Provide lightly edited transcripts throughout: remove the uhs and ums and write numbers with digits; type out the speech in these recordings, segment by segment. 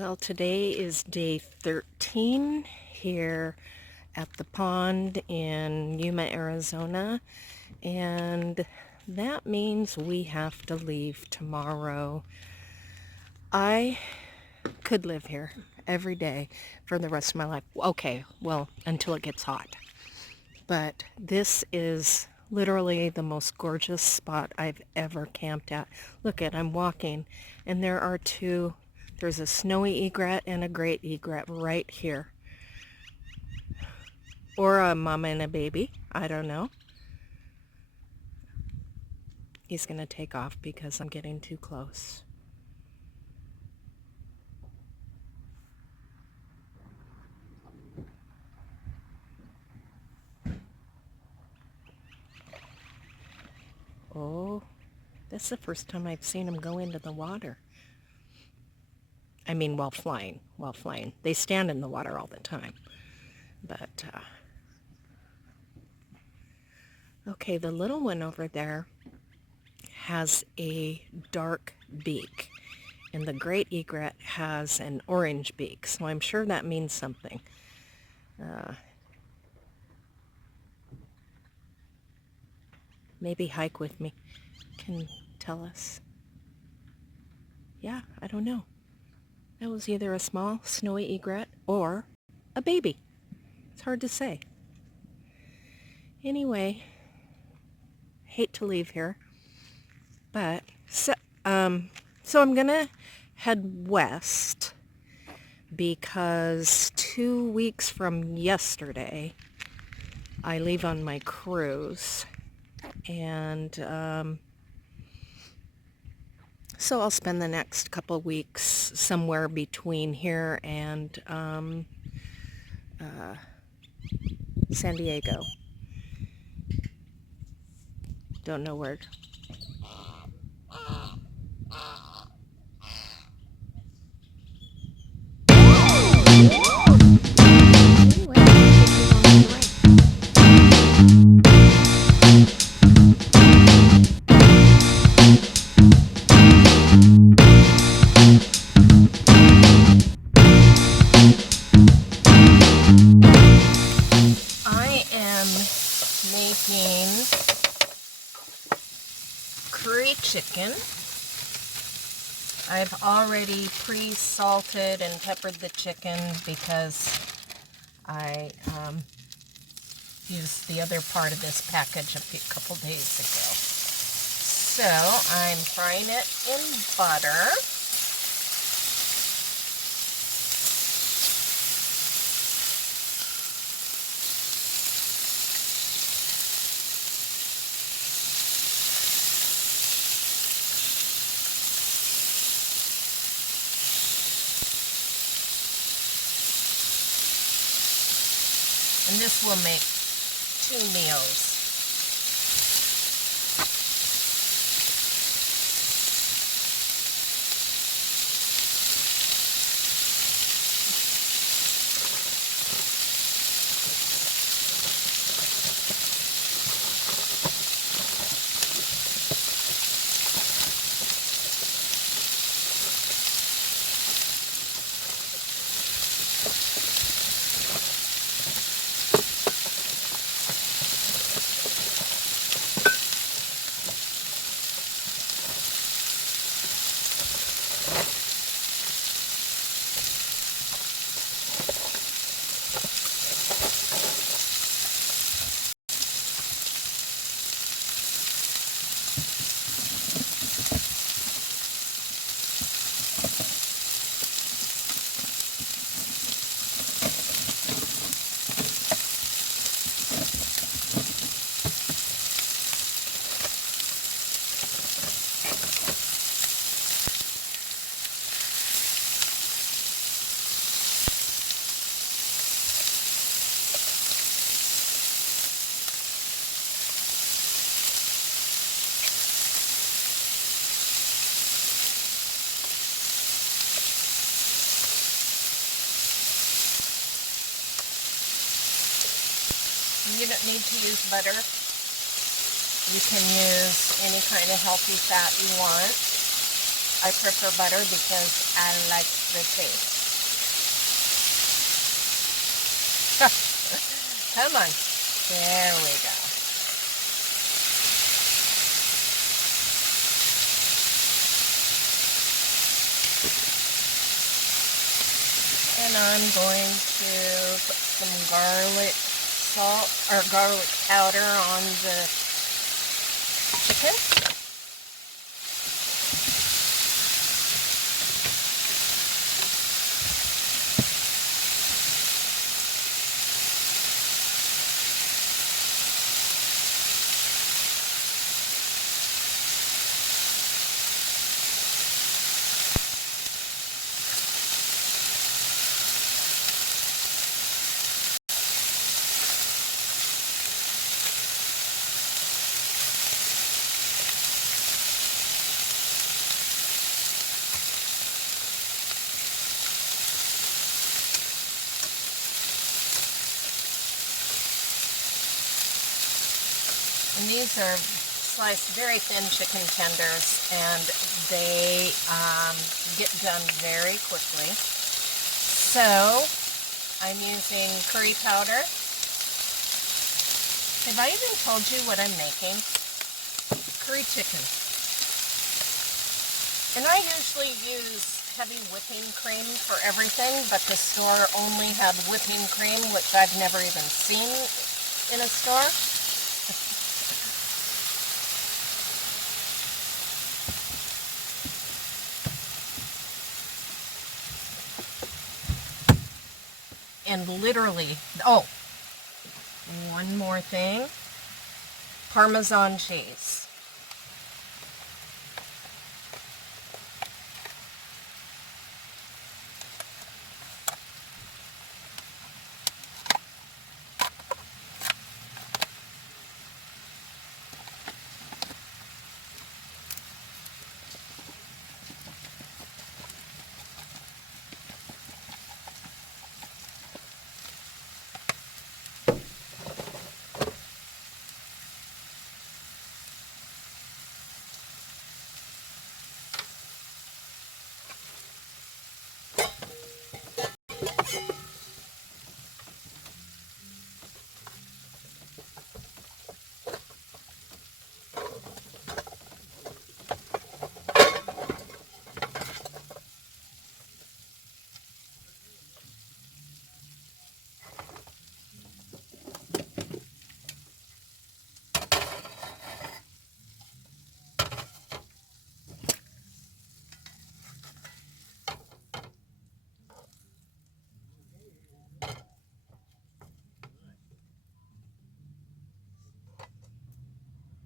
Well, today is day 13 here at the pond in Yuma, Arizona, and that means we have to leave tomorrow. I could live here every day for the rest of my life. Okay, well, until it gets hot. But this is literally the most gorgeous spot I've ever camped at. Look I'm walking, and there's a snowy egret and a great egret right here. Or a mama and a baby, I don't know. He's gonna take off because I'm getting too close. Oh, that's the first time I've seen him go into the water. I mean, while flying. They stand in the water all the time. But, okay, the little one over there has a dark beak, and the great egret has an orange beak, so I'm sure that means something. Maybe Hike With Me can tell us. Yeah, I don't know. That was either a small snowy egret or a baby. It's hard to say. Anyway, hate to leave here, but so I'm gonna head west because 2 weeks from yesterday I leave on my cruise, and so I'll spend the next couple of weeks somewhere between here and San Diego. Don't know where. I am making curry chicken. I've already pre-salted and peppered the chicken because I used the other part of this package a couple days ago. So I'm frying it in butter. And this will make 2 meals. You don't need to use butter. You can use any kind of healthy fat you want. I prefer butter because I like the taste. Come on. There we go. And I'm going to put some garlic salt or garlic powder on the chicken. And these are sliced very thin chicken tenders, and they get done very quickly. So I'm using curry powder. Have I even told you what I'm making? Curry chicken. And I usually use heavy whipping cream for everything, but the store only had whipping cream, which I've never even seen in a store. And literally, oh, one more thing, Parmesan cheese.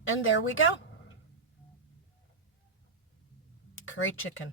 And there we go. Curry chicken.